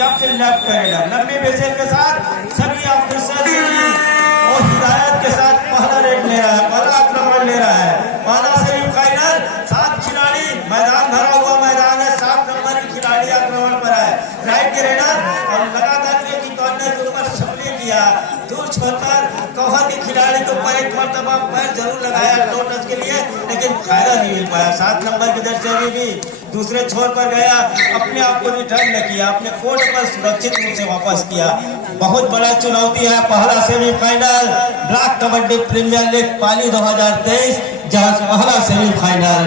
या फिर लेफ्ट करेगा। लंबी बेसिल के साथ सभी ऑफिसर और हिदायत के साथ पहला रेड ले रहा है, पहला आक्रमण ले रहा है। पहला सेमीफाइनल 7 खिलाड़ी, मैदान भरा हुआ मैदान है, 7 नंबर की खिलाड़ी आक्रमण पर है। राइट के रेडर और लगातार कॉर्नर के ऊपर हमले किया, दूर छोड़कर कवर के खिलाड़ी के ऊपर एक मरतबा पैर जरूर लगाया लो टच के लिए, लेकिन फायदा नहीं मिल पाया। 7 नंबर की जर्सी भी दूसरे छोर पर गया, अपने आप को रिटर्न न किया, अपने कोर्ट पर सुरक्षित रूप से वापस किया। बहुत बड़ा चुनौती है पहला semifinal block kabaddi premier league Pali 2023, जहां पहला सेमीफाइनल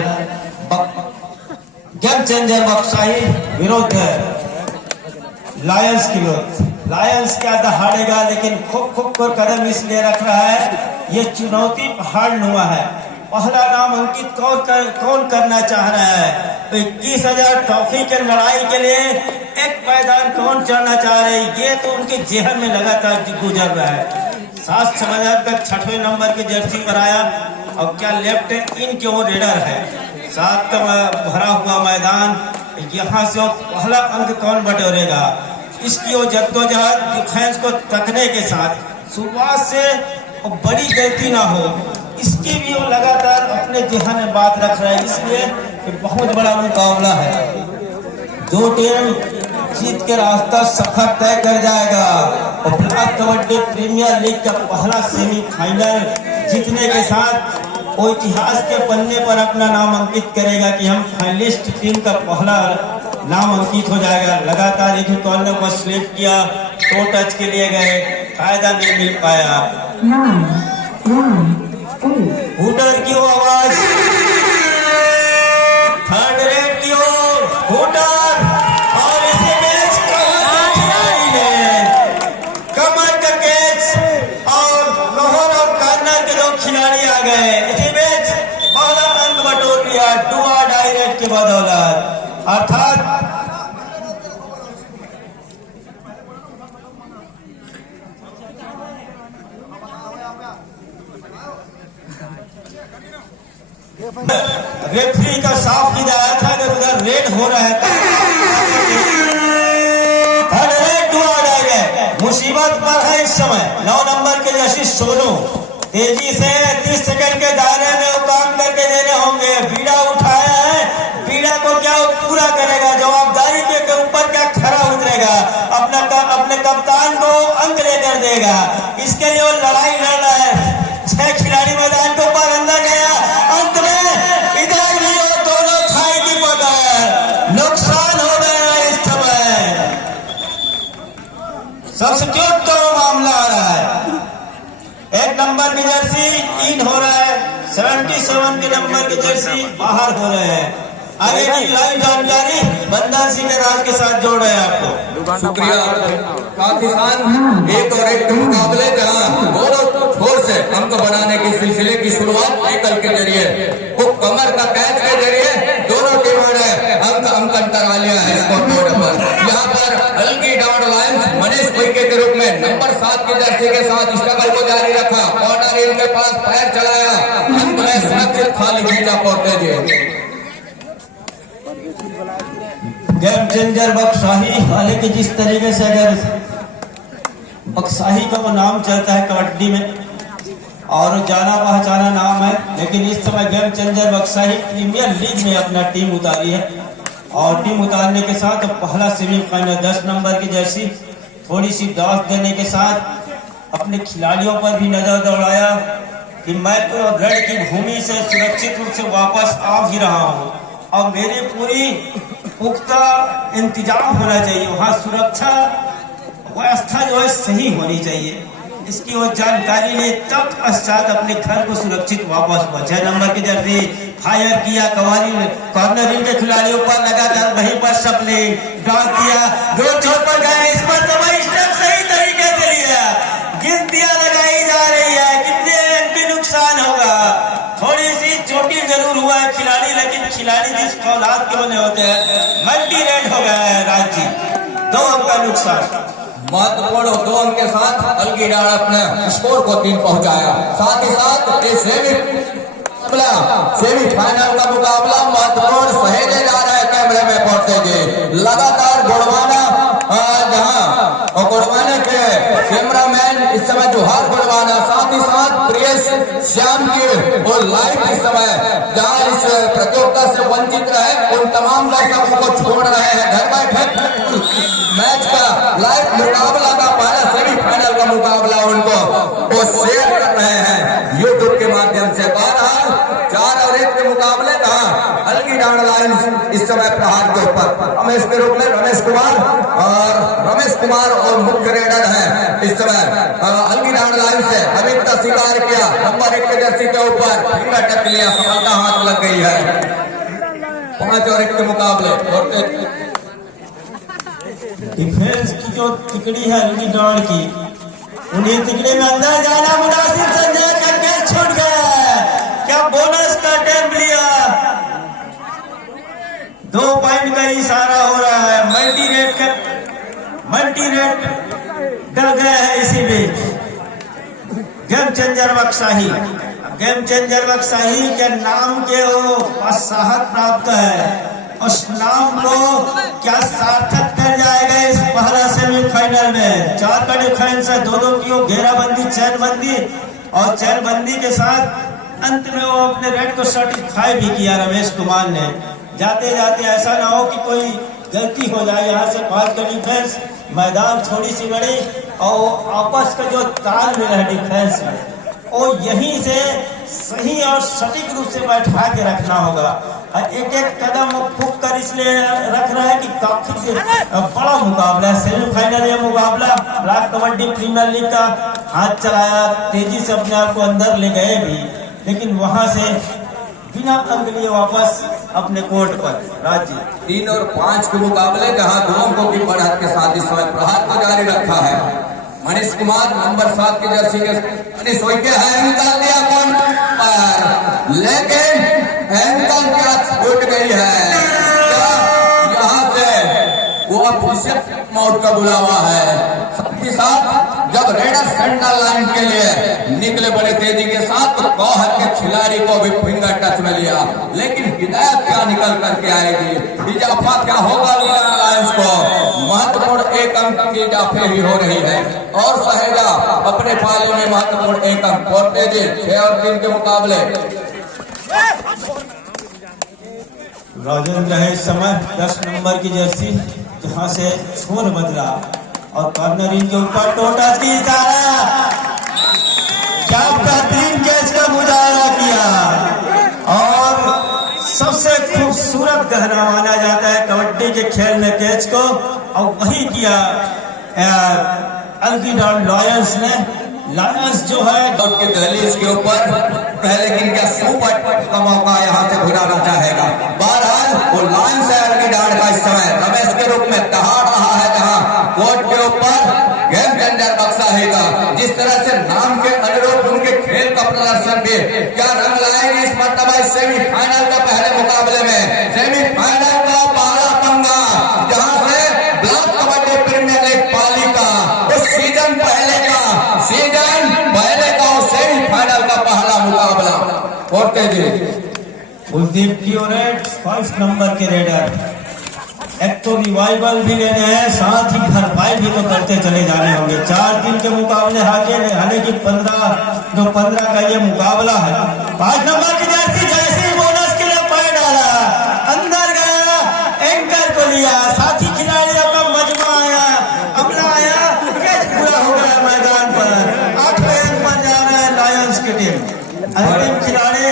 गेम चेंजर बक्साही विरुद्ध लायंस की विरुद्ध। लायंस क्या दहाड़ेगा, लेकिन खूब कर कदम इसलिए रख रहा है, ये चुनौती पहाड़ नुमा है। पहला नाम अंकित कौन करना चाह रहा है? तो 21,000 ट्रॉफी के लड़ाई के लिए एक मैदान कौन चढ़ना चाह रहे हैं, ये तो उनके जेहन में लगातार गुजर रहा है। 7 समझदार तक 6वें नंबर की जर्सी पर आया और क्या लेफ्ट इन के वो रेडर है। 7 का भरा हुआ मैदान, यहाँ से पहला अंक कौन बटोरेगा, इसकी वो जद्दोजहद डिफेंस को तकने के साथ शुरुआत से बड़ी गलती ना हो, इसकी भी वो लगातार अपने जेहन में बात रख रहा है। इसलिए बहुत बड़ा मुकाबला है, 2 टीम जीत के रास्ता सफर तय कर जाएगा और ब्लॉक कबड्डी प्रीमियर लीग का पहला सेमीफाइनल जीतने के साथ वो इतिहास के पन्ने पर अपना नाम अंकित करेगा कि हम फाइनलिस्ट टीम का पहला नाम अंकित हो जाएगा। लगातार एक ही कॉर्नर को स्लिप किया, 2 टच के लिए गए, फायदा नहीं मिल पाया। हूटर की आवाज, थर्ड रेड की ओर हूटर, और इसी मैच कमर का कैच और लोहर और कॉर्नर के 2 खिलाड़ी आ गए। इसी मैच पहला अंक बटोर लिया डुआ डायरेक्ट की बदौलत, अर्थात रेफरी का साफ हिदायत है, अगर उधर रेड हो रहा है तो मुसीबत पर है इस समय। 9 नंबर के जशीष सोनू तेजी से 30 सेकंड के दायरे में वो काम करके देने होंगे। बीड़ा उठाया है, बीड़ा को क्या पूरा करेगा, जवाबदारी के ऊपर क्या खरा उतरेगा, अपने कप्तान को अंक लेकर देगा। इसके लिए वो लड़ाई लड़ रहा है। 6 खिलाड़ी मैदान के ऊपर अंदर गया, अंत में इधर भी वो दोनों खाई की पकड़, नुकसान हो गया इस समय। सब्स्टिट्यूट तो मामला आ रहा है, 1 नंबर की जर्सी इन हो रहा है, 77 के नंबर की जर्सी बाहर हो रहे हैं। आगे की लाइव जानकारी बंदर सिंह राज के साथ जोड़ रहे हैं आपको। शुक्रिया। पाकिस्तान एक और एक के मुकाबले जहां दोनों छोर से अंक बनाने के सिलसिले की शुरुआत एकल के जरिए, वो कमर का कैच के जरिए दोनों टीमों ने अंक अंतरा लिया है स्कोर बोर्ड पर। यहाँ पर हल्की डाउन लायंस मनीष कोइके के रूप में नंबर 7 की जर्सी के साथ स्ट्रगल को जारी रखा, कॉर्नर इनके पास पैर चलाया, अंत में सुरक्षित खाली भेजा पहुंचे जी। गेम चेंजर बक्साही, हालांकि जिस तरीके से अगर बक्साही का वो नाम चलता है कबड्डी में और जाना पहचाना नाम है, लेकिन इस समय गेम चेंजर बक्साही प्रीमियर लीग में अपना टीम उतारी है और टीम उतारने के साथ पहला सेमीफाइनल 10 नंबर की जर्सी थोड़ी सी दास देने के साथ अपने खिलाड़ियों पर भी नजर दौड़ाया कि मैं तो गढ़ की भूमि से सुरक्षित रूप से वापस आ भी रहा हूँ और मेरी पूरी पुख्ता इंतजाम होना चाहिए, वहाँ सुरक्षा व्यवस्था जो है सही होनी चाहिए। इसकी वो जानकारी ले तब पश्चात अपने घर को सुरक्षित वापस हुआ। 6 नंबर की जर्सी फायर किया, कॉर्नर रिंग के खिलाड़ियों पर लगातार वहीं पर सपने डाल दिया, दो छोर पर गए, इस पर तो भाई स्टेप सही तरीके से लिया, गिनतियां लगाई जा रही है, कितने एंटी नुकसान होगा। थोड़ी सी चोटी जरूर हुआ है खिलाड़ी, लेकिन खिलाड़ी जिस औलाद के बने होते हैं मल्टी रेड हो गया है राजी, 2 अंक का नुकसान। महत्वपूर्ण 2 अंक के साथ अलगी डाल अपने स्कोर को 3 पहुंचाया। साथ ही साथ सेमीफाइनल का मुकाबला महत्वपूर्ण सहेजे जा रहा है कैमरे में पहुंचते जी। लगातार गुणवाना इस समय जोहार बढ़वाना, साथ ही साथ प्रियेश श्याम की वो लाइव इस समय जहां इस प्रतियोगिता से वंचित रहे उन तमाम दर्शकों को छोड़ रहे हैं घर बैठे मैच का लाइव मुकाबला का पहला सेमीफाइनल का मुकाबला उनको वो शेयर कर रहे हैं यूट्यूब के माध्यम से। बहरहाल 4 और 1 के मुकाबले कहा अलगी डांड लायंस इस समय प्रहार के ऊपर रमेश के रूप में रमेश कुमार और मुख्य रेडर है इस समय अलगी डांड लायंस से अभी तक स्वीकार किया नंबर 1 के जर्सी के ऊपर फिंगर टच लिया, सफलता हाथ लग गई है। 5 और 1 के मुकाबले डिफेंस की जो तिकड़ी है अलगी डांड की, उन्हें तिकड़ी में अंदर जाना मुनासिब संजय का कैच छूट गया। क्या बोनस का टाइम लिया, 2 पॉइंट का इशारा हो रहा है। मल्टी रेट डर गया है इसी बीच। गेम चेंजर बक्साही के नाम के वो प्रोत्साहन प्राप्त है, उस नाम को क्या सार्थक कर जाएगा इस पहला सेमीफाइनल में। 4 का डिफेंस है, 2-2 की घेराबंदी चैनबंदी और चैनबंदी के साथ अंत में वो अपने रेड को सर्टिफाई भी किया रमेश कुमार ने। जाते जाते ऐसा ना हो कि कोई गलती हो जाए। यहाँ से 5 का डिफेंस, मैदान थोड़ी सी बड़ी और आपस का जो तालमेल है डिफेंस में वो यहीं से सही और सटीक रूप से बैठा के रखना होगा। एक एक कदम फूक कर इसलिए रख रहा है कि काफी बड़ा मुकाबला है, सेमीफाइनल ये मुकाबला। ब्लैक कबड्डी प्रीमियर लीग का हाथ चलाया, तेजी से अपने आप को अंदर ले गए भी, लेकिन वहां से बिना अंक लिए वापस अपने कोर्ट पर। राज्य 3 और 5 के मुकाबले जहां दो अंकों की बढ़त के साथ इस समय प्रहार को जारी रखा है। मनीष कुमार नंबर 7 की जर्सी के मनीष है, निकाल दिया कौन पर, लेकिन एंकल क्या छूट गई है। यहाँ से वो ऑफिशियल मौत का बुलावा है। साथ ही साथ जब रेडर सेंटर लाइन के लिए निकले बड़े तेजी के साथ तो गौहर के खिलाड़ी को भी फिंगर टच में लिया, लेकिन हिदायत क्या निकल करके आएगी, इजाफा क्या होगा लायंस को। महत्वपूर्ण 1 अंक की इजाफे ही हो रही है और सहेजा अपने पाले में महत्वपूर्ण 1 अंक। और तेजी 6 और 3 के मुकाबले राजेंद्र है इस समय 10 नंबर की जर्सी, जहां से छोर बदला और कॉर्नर इनके ऊपर टोटा की इशारा। क्या बेहतरीन कैच का मुजाहरा किया और सबसे खूबसूरत गहना माना जाता है कबड्डी के खेल में कैच को, और वही किया अलगी डांड लायंस ने। लायंस जो है उनकी दहलीज के ऊपर पहले लेकिन क्या सुपर का मौका यहाँ से घुराना चाहेगा। बहरहाल वो लायंस है अलगी डांड का इस समय रमेश के रूप में दहाड़ रहा है, जहाँ कोर्ट के ऊपर गेम चेंजर बक्साही का जिस तरह से नाम के अनुरूप उनके खेल का प्रदर्शन भी क्या रंग लाएंगे इस मर्तबा इस सेमीफाइनल का पहले मुकाबले में। सेमीफाइनल का पहला पंगा जहाँ से ब्लॉक कबड्डी प्रीमियर लीग पाली का उस सीजन पहले का सेमीफाइनल का पहला मुकाबला। और कुलदीप की और 5 नंबर के रेडर एक तो रिवाइवल भी लेने हैं, साथ ही भरपाई भी तो करते चले जाने होंगे। 4 दिन के मुकाबले हालांकि 15 का ये मुकाबला है। 5 नंबर की जर्सी जैसे ही बोनस के लिए पैर डाला, अंदर गया, एंकर को लिया, साथी खिलाड़ियों का मजमा आया, अमला आया, कैच पूरा हो गया मैदान पर। 8 रन पर जा रहा है लायंस की टीम। अंतिम खिलाड़ी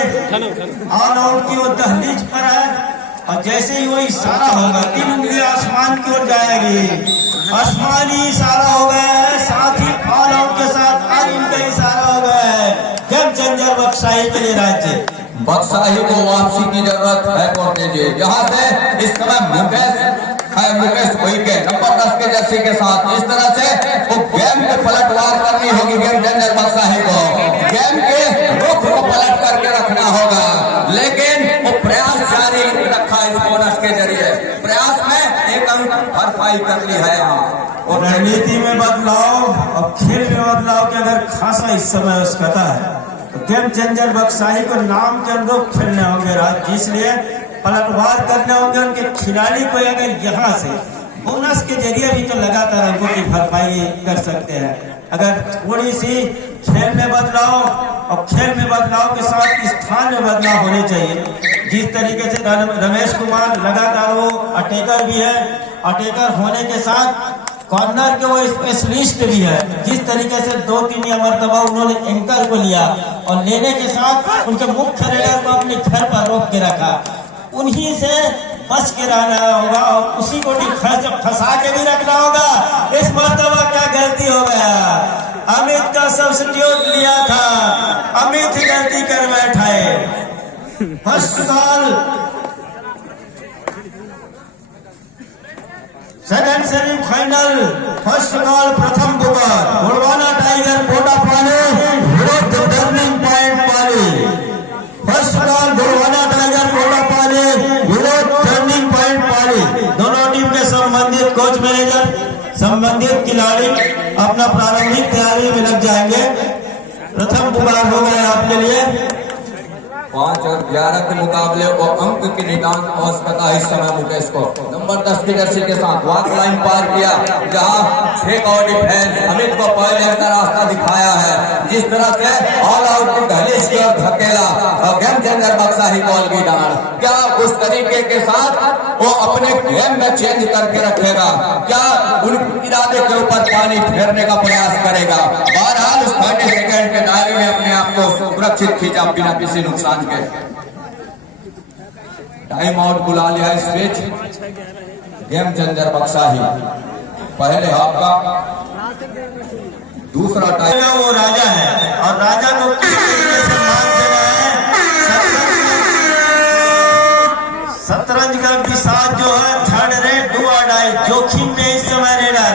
ऑल आउट की ओर दहलीज पर है और जैसे ही वो इशारा होगा 3 उंगलियां आसमान की ओर जाएगी। आसमानी इशारा हो गया है, साथ ही ऑल आउट के साथ आज इनका इशारा हो गया है गेम चेंजर बक्साही के लिए। राज्य बक्साही को वापसी की जरूरत है कोर्टे जी, जहाँ से इस समय मुकेश के नंबर 10 के जर्सी के साथ इस तरह से वो गेम को पलटवार करनी होगी। गेम चेंजर बक्साही को गेम के रुख को पलट करके रखना होगा, लेकिन वो प्रयास जारी रखा इस बोनस के जरिए। प्रयास में 1 अंक भरपाई कर ली है यहाँ। और रणनीति में बदलाव और खेल में बदलाव के अगर खासा इस समय आवश्यकता है तो गेम चेंजर बक्साही को नाम के अनुरूप खेलने होंगे राज्य, इसलिए पलटवार करने होंगे। उनके खिलाड़ी को अगर यहाँ से बोनस के जरिए भी तो लगातार अंकों की भरपाई कर सकते हैं। अगर थोड़ी सी खेल में बदलाव और खेल में बदलाव के साथ स्थान में बदलाव होने चाहिए। जिस तरीके से रमेश कुमार लगातार वो अटैकर भी है, अटैकर होने के साथ कॉर्नर के वो स्पेशलिस्ट भी है। जिस तरीके से 2-3 मरतबा उन्होंने एंकर को लिया और लेने के साथ उनके मुख्य रेडर को अपने घर पर रोक के रखा, उन्हीं से बच के रहना होगा और उसी को फंसा के भी रखना होगा। इस मरतबा क्या गलती हो गया, अमित का सब्स्टिट्यूट लिया था, अमित गलती कर बैठा है। First ball second semifinal, first ball प्रथम बुकर गोड़वाना टाइगर कोटा पाले विरुद्ध टर्निंग पॉइंट पाले। First ball Gondwana tiger Kota पाले विरुद्ध टर्निंग पॉइंट पाले। दोनों टीम के संबंधित कोच मैनेजर संबंधित खिलाड़ी अपना प्रारंभिक तैयारी में लग जाएंगे। प्रथम बुकर हो गया आपके लिए 5 और 11 के मुकाबले और अंक की निदान आवश्यकता इस समय मुकेश को नंबर 10 की जर्सी के साथ वॉक लाइन पार किया, जहां 6 और डिफेंस अमित को पहले का रास्ता दिखाया है। जिस तरह से ऑल आउट की दहलीज की ओर धकेला और गेम चेंजर बक्सा ही बॉल की डाल, क्या उस तरीके के साथ वो अपने गेम में चेंज करके रखेगा, क्या उन इरादे के ऊपर पानी फेरने का प्रयास करेगा। बहरहाल उस 30 सेकंड के दायरे में अपने आप को सुरक्षित खींचा बिना किसी नुकसान के। टाइम आउट बुला लिया इस बीच गेम चेंजर बक्सा ही पहले हाफ का दूसरा टाइम। वो राजा है और राजा को किस तरीके से मान देना है। शतरंज का विषाद जो है, थर्ड रेट डू और डाई, जोखिम में इस समय रेडर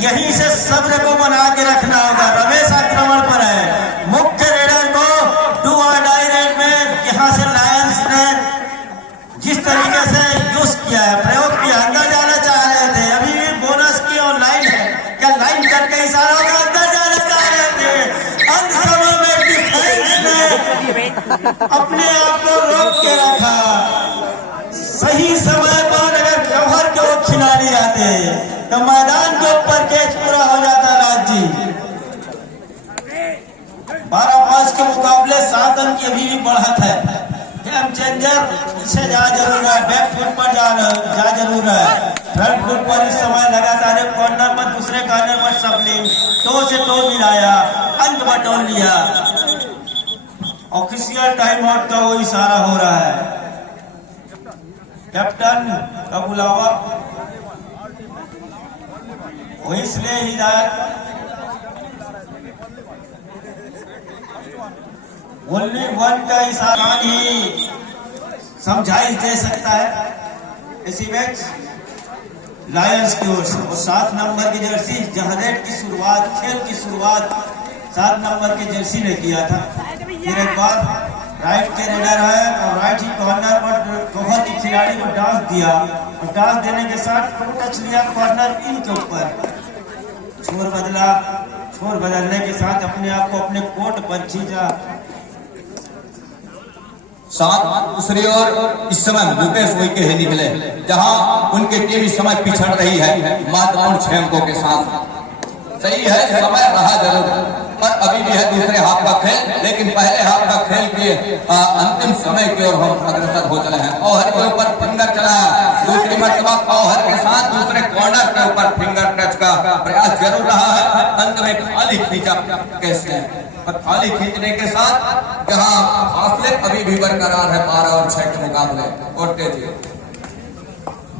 यहीं से सब्र को बना के रखना होगा। रमेश आक्रमण पर है, मुख्य रेडर को डू और डाई रेट में यहाँ से लायंस ने जिस तरीके से यूज किया है, प्रयोग किया, अंदर जाना चाह रहे थे, अभी भी बोनस की और लाइन है, क्या लाइन कट के इशारा होगा, अंदर जाना चाह रहे थे। अंत समय में डिफेंस ने अपने आप को रोक के रखा। सही समय पर अगर जौहर के वो खिलाड़ी आते तो मैदान के ऊपर कैच पूरा हो जाता। राज जी 12-5 के मुकाबले 7 अंक की अभी भी बढ़त है। गेम चेंजर पीछे जा जरूर है, बैक फुट पर जा जरूर है, फ्रंट फुट पर इस समय लगातार एक कॉर्नर पर दूसरे कॉर्नर पर सबलिंग टो से टो मिलाया, अंक बटोर लिया। ऑफिशियल टाइम आउट का वो इशारा हो रहा है, कैप्टन का बुलावा वो इसलिए हिदायत ओनली वन का इशारा ही समझाइश दे सकता है। इसी मैच लायंस की ओर से 7 नंबर की जर्सी, जहां रेड की शुरुआत, खेल की शुरुआत 7 नंबर की जर्सी ने किया था। फिर एक बार राइट के रेडर है और राइट ही कॉर्नर पर जौहर की खिलाड़ी को डांस दिया और डांस देने के साथ टच लिया कॉर्नर पिन के ऊपर। छोर बदला, छोर बदलने के साथ अपने आप को अपने कोर्ट पर खींचा। साथ दूसरी ओर इस समय मुकेश उइके ही निकले, जहां उनकी टीम इस समय पिछड़ रही है महत्वपूर्ण 6 अंकों के साथ। सही है, समय रहा जरूर, पर अभी भी है दूसरे हाफ का खेल, लेकिन पहले हाफ का खेल के अंतिम समय की ओर हम अग्रसर हो चले हैं। औहर के ऊपर फिंगर चलाया, दूसरी मरतबा औहर के साथ दूसरे कॉर्नर के ऊपर फिंगर टच का प्रयास जरूर रहा है। अंत में खाली खींचा कैसे, और खाली खींचने के साथ जहां फासले अभी भी बरकरार है 12 और 6 के मुकाबले। और तेजी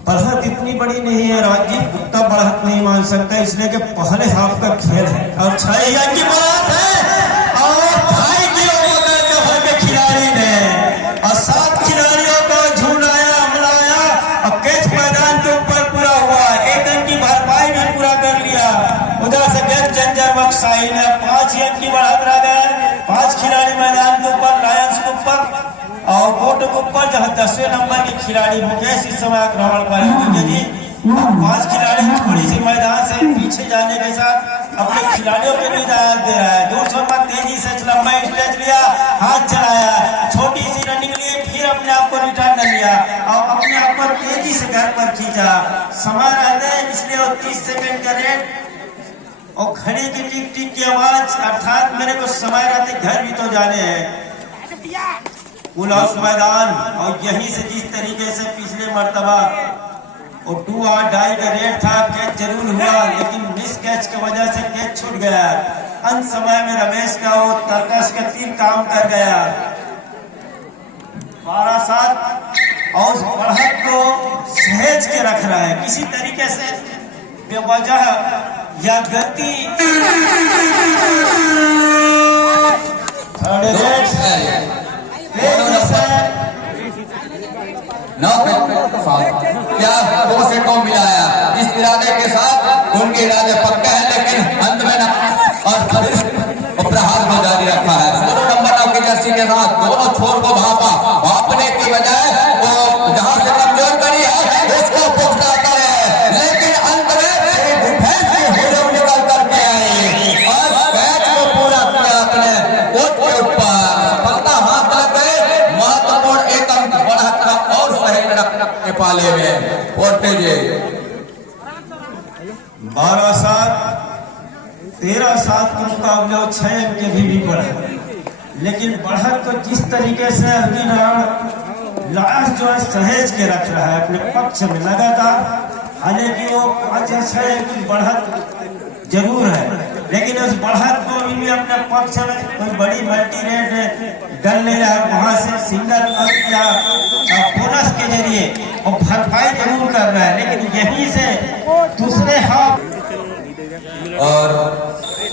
बढ़त इतनी बड़ी नहीं है राजी, उतना बढ़त नहीं मान सकता, इसलिए कि पहले हाफ का खेल है और 6 रन की बढ़त है और भाई की जौहर के खिलाड़ी ने और 7 खिलाड़ियों को झूलाया, हमलाया और कैच मैदान के ऊपर पूरा हुआ। 1 रन की भरपाई भी पूरा कर लिया। उधर से गेम चेंजर बक्साही ने 5 रन की बढ़त रह गए। 5 खिलाड़ी मैदान के ऊपर, लायंस के ऊपर और कोर्ट के ऊपर जहां 10वें नंबर के खिलाड़ी मुकेश इस समय आक्रमण पर है जी। 5 खिलाड़ी थोड़ी सी मैदान से पीछे जाने के साथ अपने खिलाड़ियों को हिदायत दे रहा है। 200 पर तेजी से लंबा स्ट्रेच लिया, हाथ चलाया, छोटी सी रनिंग लिए, फिर अपने आप को रिटर्न न लिया और अपने आप को तेजी से घर पर खींचा। समय रहते इसलिए वो 30 सेकंड का रेट और घड़ी की टिक टिक की आवाज, अर्थात मेरे को समय रहते घर भी तो जाने हैं पुल हाउस मैदान। और यहीं से जिस तरीके से पिछले मर्तबा और 2 और डाई का रेट था, कैच जरूर हुआ लेकिन मिस कैच की वजह से कैच छूट गया। अंत समय में रमेश का वो तर्कस का तीर काम कर गया। 12-7 और बढ़त को सहेज के रख रहा है, किसी तरीके से बेवजह या गलती क्या 2 सेटों मिलाया। इस इरादे के साथ उनके इरादे पक्का है, लेकिन अंत में और प्रहार को जारी रखा है। 16 नंबर की जर्सी के साथ दोनों छोर को भापने की बजाय वो जहां से कमजोर करी है उसको पुख्ता करे, लेकिन अंत में डिफेंस की हीरो निकल करके आई और मैच को पूरा किया अपने कोर्ट के ऊपर। सफलता हाथ लग गए, महत्वपूर्ण एक अंक बढ़त का और सही रखने पाले में पोर्टे जी 12-7 13-7 के मुकाबले 6 अंक के भी बढ़े, लेकिन बढ़त को जिस तरीके से लास्ट जो है सहेज के रख रहा है अपने पक्ष में लगातार। हालांकि वो 5 या 6 अंक की बढ़त जरूर है, लेकिन उस बढ़त को भी अपने पक्ष में कोई बड़ी मल्टी रेट डल नहीं रहा। वहां से सिंगल अंक या बोनस के जरिए वो भरपाई जरूर कर रहा है, लेकिन यहीं से दूसरे हाफ और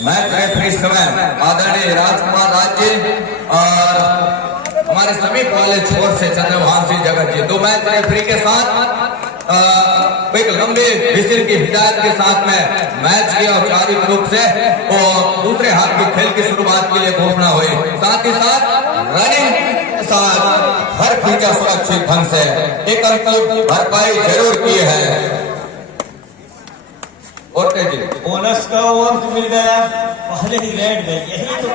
मैच रेफरी समय आदरणीय राजकुमार राज्य और हमारे समीप वाले छोर से चंद्रभान सिंह जगत जी 2 मैच रेफरी के साथ एक लंबे विसिल की हिदायत के साथ में मैच की औपचारिक रूप से और दूसरे हाथ के खेल की शुरुआत के लिए घोषणा हुई। साथ ही साथ रनिंग के साथ हर फीचर सुरक्षित ढंग से एक अंक भरपाई जरूर की है। बोनस का अंक मिल गया पहले ही रेड में। यही तो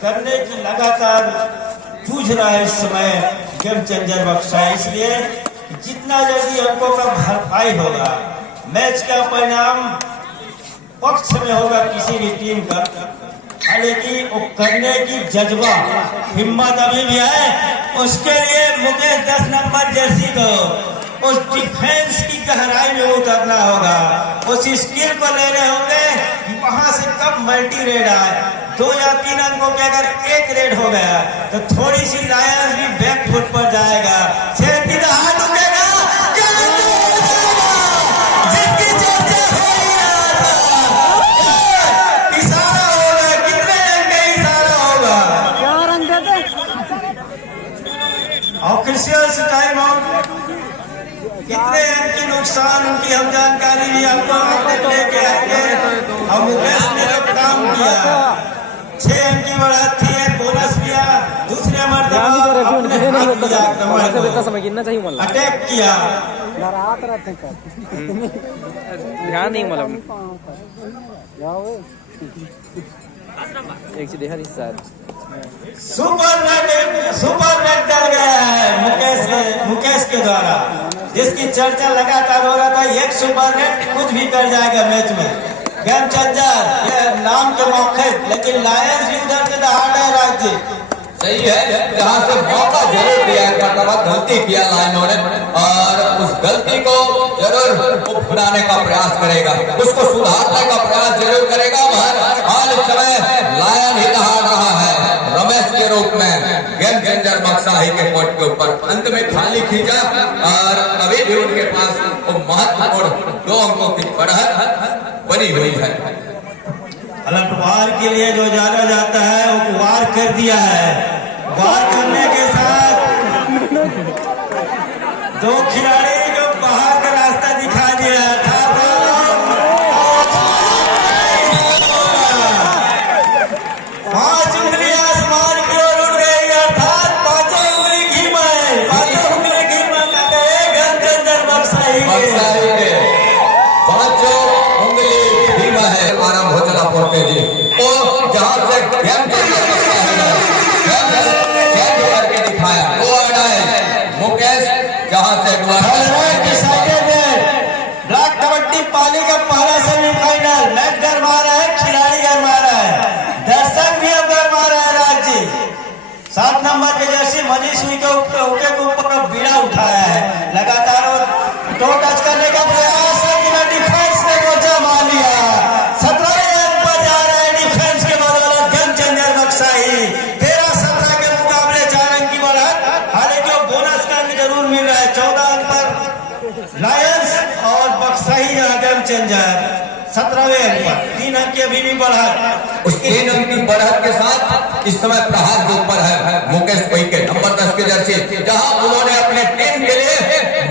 करने की लगातार जूझ रहा है इस समय गेम चेंजर बख्शा। इसलिए जितना जल्दी अंकों का भरपाई होगा, मैच का परिणाम पक्ष में होगा किसी भी टीम का, लेकिन वो करने की जज्बा हिम्मत अभी भी है। उसके लिए मुझे 10 नंबर जर्सी को उस डिफेंस की गहराई में उतरना होगा, उस स्किल को लेने होंगे कि वहां से कब मल्टी रेड आए। 2 या 3 अंकों के अगर एक रेड हो गया तो थोड़ी सी लायंस भी बैक फुट पर जाएगा। जिसकी चर्चा इशारा होगा, कितने अंक का इशारा होगा। ऑफिशियल टाइम आउट कितने अंक की नुकसान उनकी हम जानकारी भी आपको लेके आएंगे। और मुकेश ने जो काम किया 6 अंक की बढ़त थी, बोनस किया, दूसरे मर्तबा अटैक किया। ध्यान नहीं मतलब एक देखा नहीं सर सुपर नेट डल गया है मुकेश के द्वारा, जिसकी चर्चा लगातार हो रहा था। एक सुपर नेट कुछ भी कर जाएगा मैच में। गेम चेंजर ये नाम के मौके, लेकिन लायंस भी उधर से दहाड़ है राज्य। सही है, जहां से मौका जरूर दिया गलती किया लायनों ने और उस गलती को जरूर भुनाने का प्रयास करेगा, उसको सुधारने का प्रयास जरूर करेगा। हाल इस समय लायन ही दहाड़ रहा है रमेश के रूप में गेम चेंजर बक्साही के कोर्ट के ऊपर। अंत में खाली खींचा और अभी भी उनके पास वो महत्वपूर्ण 2 अंकों की बढ़त बनी हुई है। पलटवार के लिए जो जाना जाता है वो वार कर दिया है। वार करने के साथ 2 खिलाड़ी जो बाहर का रास्ता दिखा दिया था। 5 उंगलियां आसमान की ओर उड़ गई, अर्थात 5 उंगली घी में 5 उंगली घी में गेम चेंजर बक्साही के 5 उंगली भीमा है। आराम हो चला पोर्टे जी और जहां से गेम चेंजर करके दिखाया वो अड़ा है नंबर के जर्सी मनीष उके के ऊपर बीड़ा उठाया है। लगातार वो टच करने का प्रयास है कि डिफेंस ने मोर्चा मार लिया। 17 रन पर जा रहा है डिफेंस के बदौलत गेम चेंजर बक्साही। 13-17 के मुकाबले 4 अंक की बढ़त। हालांकि वो बोनस का अंक जरूर मिल रहा है। 14 अंक पर लायंस और बक्साही यहाँ गेम चेंजर 17वें अंक पर 3 अंक की अभी भी बढ़त। उस 3 अंक की बढ़त के साथ इस समय प्रहार के ऊपर है मुकेश कोइके नंबर 10 के जर्सी, जहां उन्होंने अपने टीम के लिए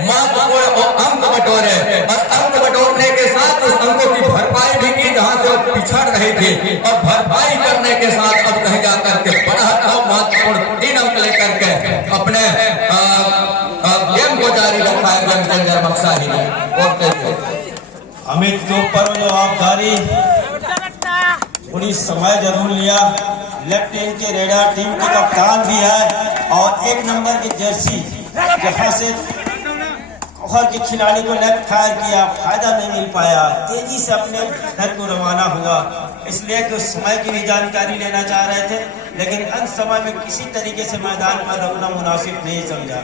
महत्वपूर्ण अंक बटोरे और अंक बटोरने के साथ उस अंकों की भरपाई भी की जहां से वो पिछड़ रही थी, और भरपाई करने के साथ अब कहीं जाकर के बढ़त महत्वपूर्ण 3 अंक लेकर के अपने गेम को जारी रखा है गेम चेंजर बक्साही ने। अमित के ऊपर जवाबदारी थोड़ी समय जरूर लिया। लेफ्ट एंड के रेडर टीम के कप्तान भी है और 1 नंबर की जर्सी जहां से कोहर के खिलाड़ी को लेफ्ट फायर किया, फायदा नहीं मिल पाया। तेजी से अपने घर को रवाना हुआ, इसलिए कि उस समय की भी जानकारी लेना चाह रहे थे, लेकिन अंत समय में किसी तरीके से मैदान पर रुकना मुनासिब नहीं समझा।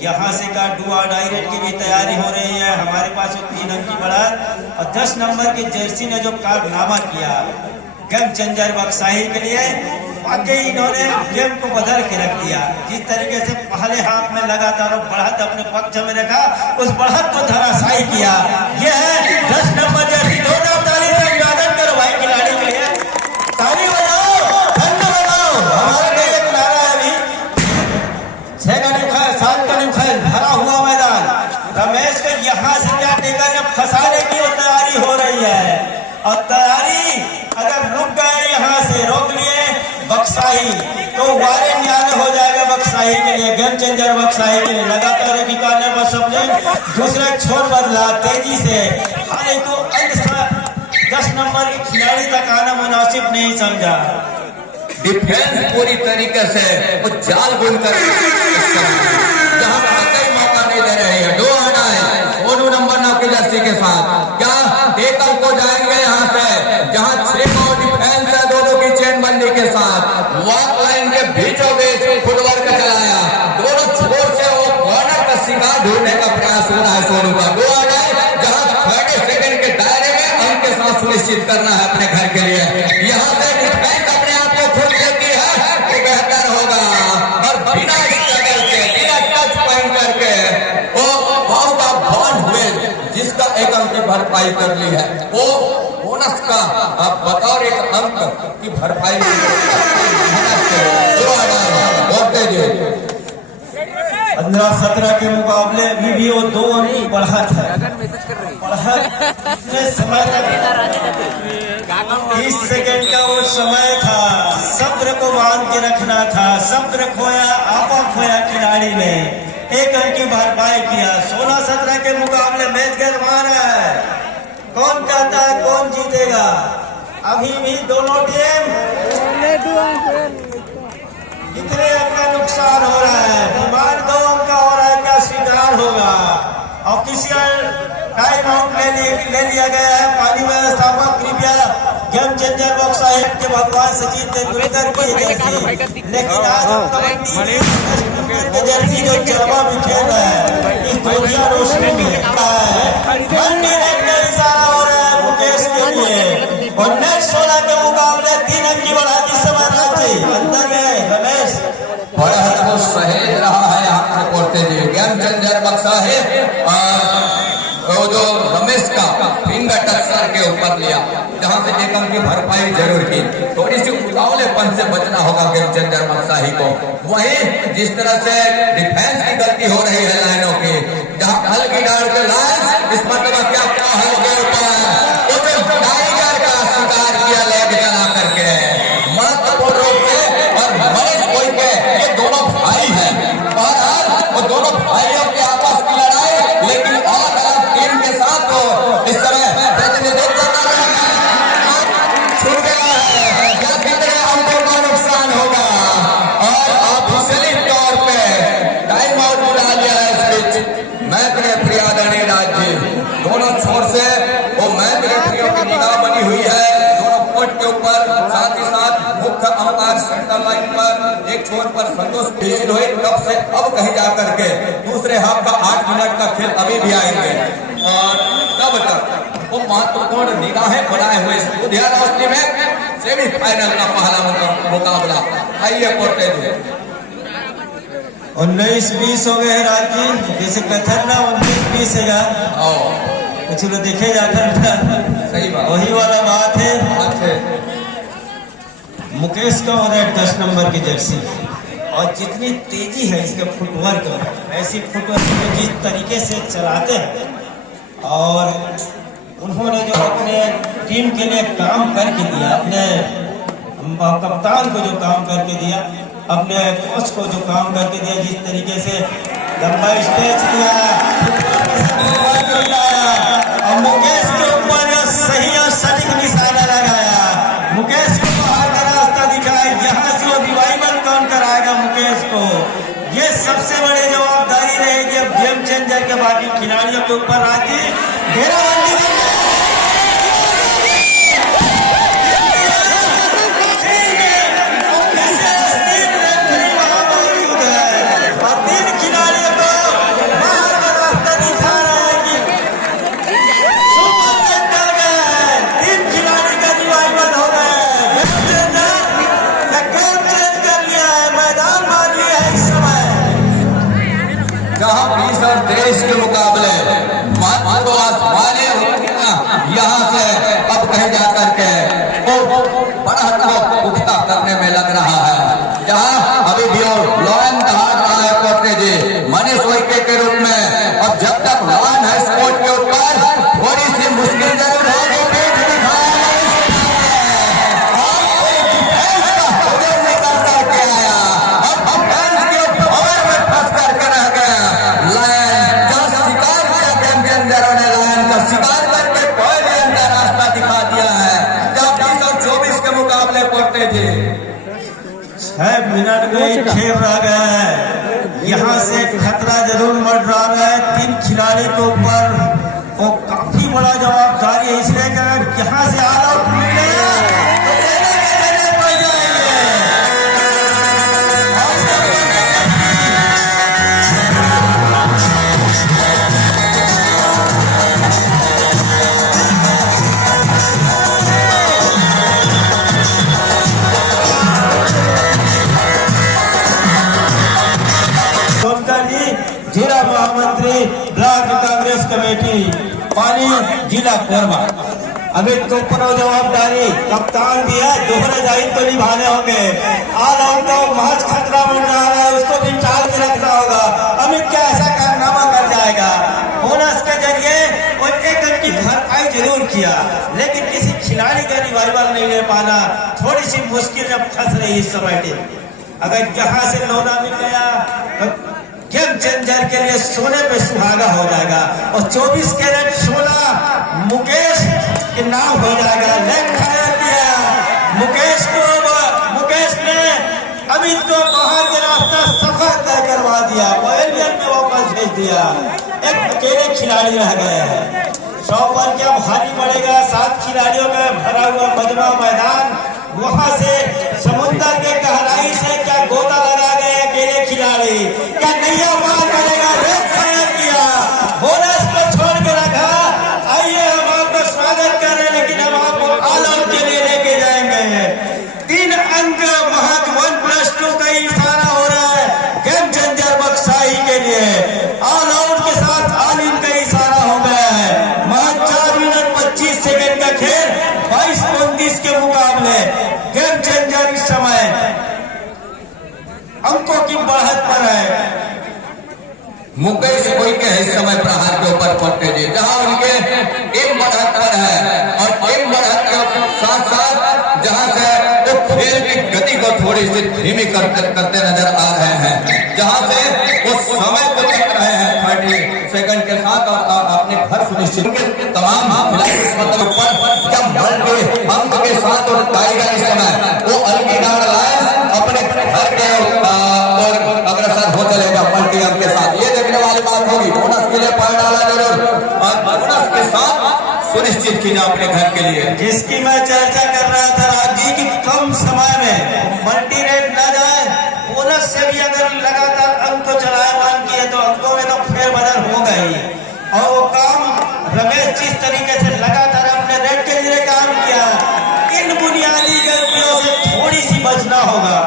यहाँ से का डुआ डायरेक्ट की भी तैयारी हो रही है। हमारे पास 3 अंक की बढ़त और 10 नंबर की जर्सी ने जो कारनामा किया गेम चेंजर बक्साही के लिए, वाकई इन्होंने गेम को बदल के रख दिया। जिस तरीके से पहले हाथ में लगातार बढ़त अपने पक्ष में रखा, उस बढ़त को धराशायी किया। यह है 10 नंबर जर्सी। 2 ताली से अभिवादन करो भाई खिलाड़ी के लिए, ताली बजाओ, धन्य बजाओ। हमारे लिए एक नारा है अभी 6 का निखार 7 का निखार भरा हुआ मैदान। रमेश को यहाँ से क्या टेकर फंसाने की तैयारी हो रही है, और तैयारी अगर रुक गए यहाँ से रोक लिए बक्साही तो वारे न्याय हो जाएगा बक्साही के लिए, गेम चेंजर बक्साही के लिए। लगातार एक निकालने पर सबने दूसरे छोर बदला तेजी से, हालांकि अंत 10 नंबर के खिलाड़ी तक आना मुनासिब नहीं समझा। डिफेंस पूरी तरीके से वो जाल बुनकर जहां कतई मौका नहीं दे रहे हैं। 2 आना है सोनू नंबर 9 की जर्सी के साथ, क्या एक अंक को जाएंगे यहाँ से, जहां 6 डिफेंस है दोनों की चेनबंदी के साथ। वॉक लाइन के बीचों बीच फुटवर्क चलाया, दोनों छोर से वो कॉर्नर का शिकार ढूंढने का प्रयास हो रहा है सोनू का। 2 आना है जहां 30 सेकंड के दायरे में अंक के साथ सुनिश्चित करना है अपने घर के लिए। यहाँ से डिफेंस अपने आप को खुद देती है तो बेहतर होगा, और बिना स्ट्रगल के बिना टच पॉइंट करके वो बहुत बॉल हुए जिसका 1 अंक की भरपाई कर ली है, वो बोनस का बतौर 1 अंक की भरपाई 15-17 के मुकाबले अभी भी वो 2 अंक की बढ़त है। समय 30 सेकंड का वो समय था, सब्र को बांध के रखना था। सब्र खोया, आपा खोया खिलाड़ी ने, 1 अंक की भरपाई किया। 16-17 के मुकाबले मैच गरमाना है, कौन कहता है कौन जीतेगा। अभी भी दोनों टीम कितने अंक का नुकसान हो रहा है, डिमांड 2 अंक का हो रहा है, क्या स्वीकार होगा। ऑफिशियल टाइम आउट ले लिया गया है। पानी व्यवस्थापक कृपया गेम चेंजर बक्साही के भगवान सचिन तेंदुलकर की जर्सी, लेकिन आज हम कबड्डी के जर्सी जो चरवा में खेल रहा है, इस दुनिया रोशनी में इशारा हो रहा है मुकेश के लिए। और नेक्स्ट 16 के मुकाबले 3 अंक की बढ़त इस समय राज्य अंदर गए। रमेश बड़ा तो सहेज रहा है यहाँ बोलते जी गेम चेंजर बक्साही, और जो रमेश का फिंगर टच सर के ऊपर लिया, जहां से 1 अंक की भरपाई जरूर की। थोड़ी सी उतावलेपन से बचना होगा गेम चेंजर बक्साही को। वहीं जिस तरह से डिफेंस की गलती हो रही है लाइनों की, जहां हल्की डाल के लाइन इस मतलब क्या हल्के ऊपर टाइगर का शिकार किया लेग चला करके महत्वपूर्ण रूप से। और मनीष कोइके ये दोनों भाई हैं, और वो दोनों भाइयों के आपस की लड़ाई, लेकिन अलग अलग टीम के साथ तो इस समय प्रतिनिधित्व कर रहे हैं। छूट गया है, क्या कितने अंकों का नुकसान होगा, और ऑफिशियली तौर पे टाइम आउट बुला लिया है इस बीच मैच रेफरी आदरणीय राज्य। दोनों छोर से वो मैच रेफरियों की निगाह बनी हुई है दोनों कोर्ट के ऊपर, साथ ही साथ मुख्य अंपायर सेंटर लाइन पर एक छोर पर संतोष फिनिश हुई तब से अब कहीं जा करके दूसरे हाफ का 8 मिनट का खेल अभी भी आएंगे और तब तक वो महत्वपूर्ण निगाहें बनाए हुए लुधियाना अवस्थी में सेमीफाइनल का पहला मुकाबला। आइए पढ़ते हुए 19-20 हो गए हैं राजी, जैसे कथन ना 19-20 हजार कुछ लोग देखे जाता था। सही बात, वही वाला बात है। अच्छे मुकेश का हो रहा है 10 नंबर की जर्सी और जितनी तेजी है इसके फुटवर्क में, ऐसी फुटवर्क में जिस तरीके से चलाते हैं और उन्होंने जो अपने टीम के लिए काम करके दिया, अपने कप्तान को जो काम करके दिया, अपने कोच को जो काम करके दिया, जिस तरीके से लंबा स्टेज दिया और मुकेश के ऊपर सही और सटीक निशाना लगाया, मुकेश को बाहर का रास्ता दिखाया, यहाँ से वो रिवाइवल कौन कराएगा मुकेश को, ये सबसे बड़ी जवाबदारी रहेगी अब गेम चेंजर के बाकी खिलाड़ियों के ऊपर। राजी घेराबंदी देश के मुकाबले यहाँ से अब कहीं जाकर के वो बड़ा पुख्ता करने में लग रहा है, जहाँ अभी भी लॉयन दहाड़ रहा है कोर्टे जी मनीष वैके के रूप में। और जब तक लॉयन है स्पोर्ट के ऊपर थोड़ी सी मुश्किल जरूर होगी, शिकार करके कोई भी अंदर रास्ता दिखा दिया है। जब 20 और 24 के मुकाबले पड़ते थे 6 मिनट में ही खेल रह गया है, यहाँ से खतरा जरूर मंडरा रहा है 3 खिलाड़ी के ऊपर, वो काफी बड़ा जवाबदारी है, इसलिए कि अगर यहाँ से ऑल आउट मिले तो देने पड़ जाएंगे। जिला महामंत्री ब्लॉक कांग्रेस कमेटी पानी जिला कोरबा, अमित को ऊपर जवाबदारी कप्तान भी है, दोहरे दायित्व तो निभाने होंगे। ऑल आउट का महज खतरा बन रहा है, उसको भी टाल के रखना होगा। अमित क्या ऐसा कारनामा कर जाएगा, बोनस के जरिए वो 1 रन की भरपाई जरूर किया, लेकिन किसी खिलाड़ी का रिवाइवल नहीं ले पाना थोड़ी सी मुश्किल में फंस रही इस समय टीम। अगर यहाँ से लौना मिल गया तो गेम चेंजर के लिए सोने पे सुहागा हो जाएगा और 24 कैरेट सोना मुकेश के नाम हो जाएगा। लेग फायर किया मुकेश को, मुकेश ने अमित को बाहर के रास्ता सफा तय करवा दिया, पवेलियन में वापस भेज दिया। एक अकेले खिलाड़ी रह गए हैं, 100 पर क्या भारी पड़ेगा, 7 खिलाड़ियों का भरा हुआ मजमा मैदान, वहां से समुद्र के गहराई से क्या गोता लगा गए अकेले खिलाड़ी, क्या नैया पार करेगा। रेड फायर किया, बोनस को छोड़ के रखा। आइए हम आपका स्वागत कर रहे हैं, लेकिन हम आपको ऑल आउट के लिए लेके जाएंगे। 3 अंक महज 1+2 का इशारा हो रहा है गेम चेंजर बक्साई के लिए। ऑल आउट के साथ ऑल इन का इशारा हो गया है। महज 4 मिनट 25 सेकंड का खेल 22-29 के मुकाबले गेम चेंजर इस समय अंकों की बढ़त पर है। मुकेश वैके इस समय प्रहार के ऊपर पड़ते थे, जहां उनके टीम बढ़त पर है और टीम बढ़त के साथ साथ जहां से वो खेल की गति को थोड़ी सी धीमी करते नजर आ रहे हैं, जहां से वो समय को देख रहे हैं 30 सेकंड के साथ और अपने घर सुनिश्चित तमाम खिलाड़ी अंक के साथ और टाइगर इस समय वो अलगी डाल अपने घर के और अग्रसर हो चलेगा मल्टी अंक के साथ। ये देखने वाली बात होगी, बोनस के लिए पैर डाला जरूर और बोनस के साथ सुनिश्चित कीजिए अपने घर के लिए। जिसकी मैं चर्चा कर रहा था राजी की कम समय में मल्टी रेट न जाए, वो बोनस से भी अगर लगातार अंक को चलायमान किए तो अंकों में तो फेरबदल होगा ही। और वो काम रमेश जिस तरीके से लगातार अपने रेड के लिए काम किया, इन बुनियादी गलतियों से थोड़ी सी बचना होगा।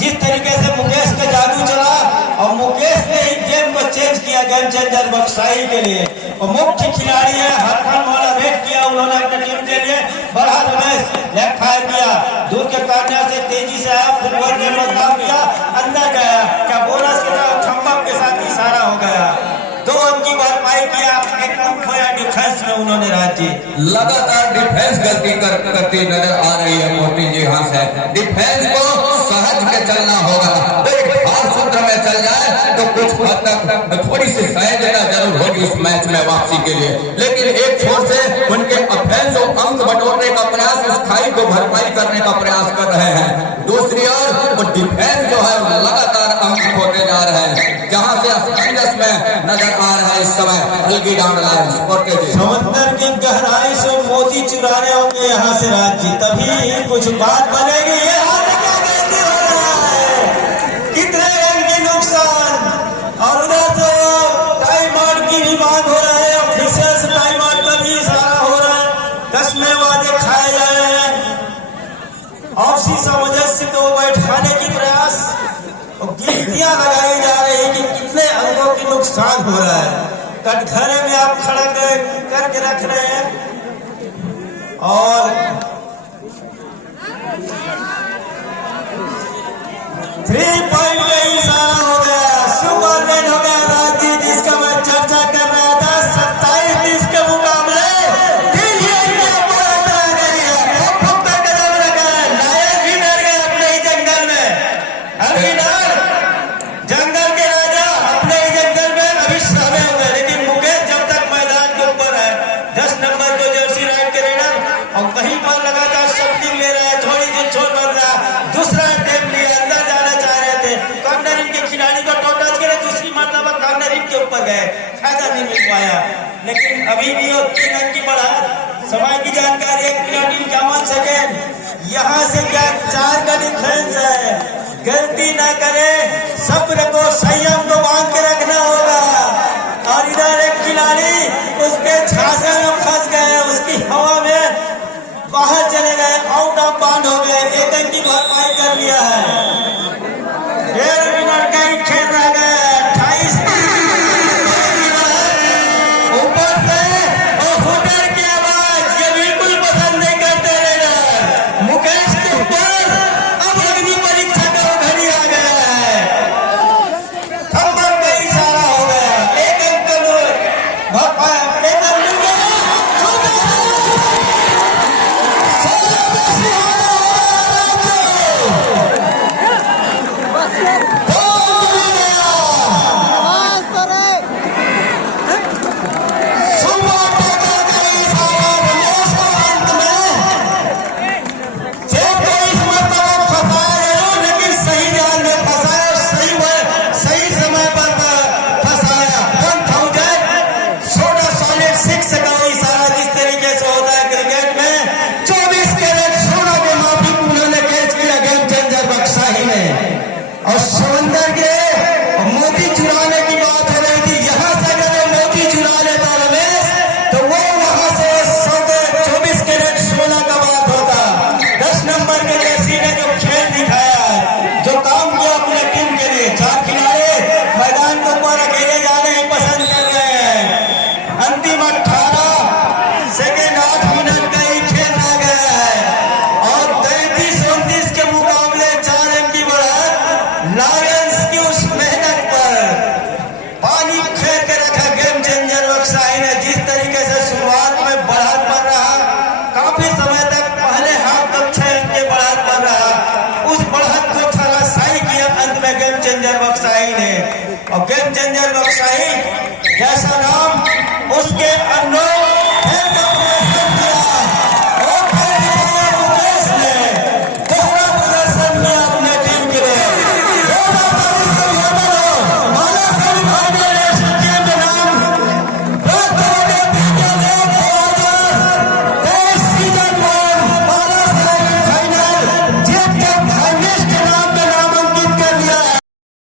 जिस तरीके से मुकेश का जादू चला और मुकेश ने ही गेम को चेंज किया, गेम चेंजर बक्साई के लिए, और मुख्य खिलाड़ी है हरफन मौला वेट किया उन्होंने अपने टीम के लिए। बड़ा रमेश लेफ्ट फायर किया, दूर के कार्नर से तेजी से आया, फुटबॉल गेम में काम किया, अंदर गया, क्या बोनस के साथ थम्बअप के साथ इशारा हो गया। 2 अंक की भरपाई किया, एक अंक खोया डिफेंस में उन्होंने राज्य। लगातार डिफेंस गलती करती नजर आ रही है मोती जी। यहाँ से डिफेंस को सहज के चलना होगा। तो एक हार सूत्र में चल जाए तो कुछ हद तक थोड़ी सी सहजता जरूर होगी इस मैच में वापसी के लिए। लेकिन एक छोर से उनके ऑफेंस और अंक बटोरने का प्रयास, उस खाई को भरपाई करने का प्रयास कर रहे हैं। दूसरी ओर वो डिफेंस जो है लगातार अंक खोते जा रहे हैं, जहां से असमंजस में नजर आ रहा है इस समय हल्की डाउन लाइन। समंदर की गहराई से मोती चुराने होंगे यहाँ से राज्य, तभी कुछ बात बनेगी। ये हाथ क्या गलती हो रहा है, कितने रन की नुकसान, और उधर तो टाइम आउट की भी बात हो रहा है, ऑफिशियल्स टाइम आउट का भी इशारा हो रहा है, 10 में वादे खाए जा रहे हैं। आपसी सामंजस्य को बैठाने की प्रयास और गिनतियां लगाई जा रही है कि कितने अंकों की नुकसान हो रहा है। कटघरे में आप खड़ा करके रख रहे हैं और 3 पॉइंट का इशारा हो गया, सुपर रेड हो गया राज्य, जिसका मैं चर्चा कर रहा था। 27-30 के मुकाबले जंगल के राजा अपने ही जंगल में अभी शामिल हुए, लेकिन मुकेश जब तक मैदान के ऊपर है 10 नंबर को जर्सी राइट के रेडर, और कहीं पर लगातार शॉटिंग ले रहा है, थोड़ी सी छोड़ बन रहा, दूसरा अटैम्प्ट लिया, अंदर जाना चाह रहे थे, कॉर्नर इनके खिलाड़ी को टोटल के लिए दूसरी मरतबा कॉर्नर इनके ऊपर गए, फायदा नहीं मिल पाया। लेकिन अभी भी वो 3 अंक की बढ़त। समय की जानकारी, 1 मिनट 51 सेकेंड। यहाँ से क्या 4 का डिफरेंस है, गलती ना करे, सब्र को संयम को बांध के रखना होगा। और इधर एक खिलाड़ी उसके झांसे में फंस गए, उसकी हवा में बाहर चले गए, आउट ऑफ बाउंड हो गए, 1 अंक की भरपाई कर लिया है।